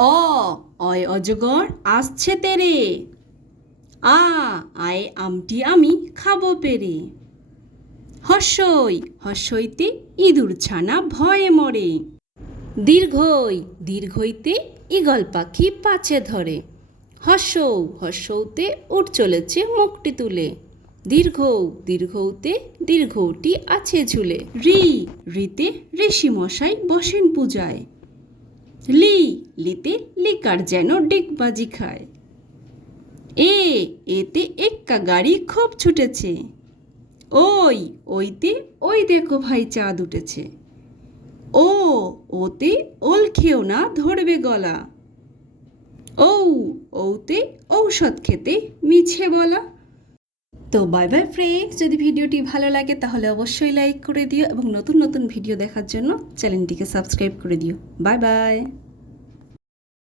অ, অয় অজগর আসছে তেরে আ আয় আমটি আমি খাব পেরে হর্ষই হর্ষইতে ইঁদুর ছানা ভয়ে মরে দীর্ঘই দীর্ঘইতে ঈগল পাখি পাছে ধরে হর্ষৌ হর্ষৌতে উঠ চলেছে মুখটি তুলে। দীর্ঘ দীর্ঘৌতে দীর্ঘটি আছে ঝুলে। রি রিতে ঋষি মশাই বসেন পূজায়। লি, লিতে লিকার যেন ডেকবাজি খায়। এ, এতে এক্কা গাড়ি খুব ছুটেছে। ওই, ওইতে, ওই দেখো ভাই চাঁদ উঠেছে। ও, ওতে ওল খেও না ধরবে গলা। ঔ ওতে ঔষধ খেতে মিছে বলা। তো বাই বাই ফ্রেন্ডস যদি ভিডিওটি ভালো লাগে তাহলে অবশ্যই লাইক করে দিও এবং নতুন নতুন ভিডিও দেখার জন্য চ্যানেলটিকে সাবস্ক্রাইব করে দিও। Bye bye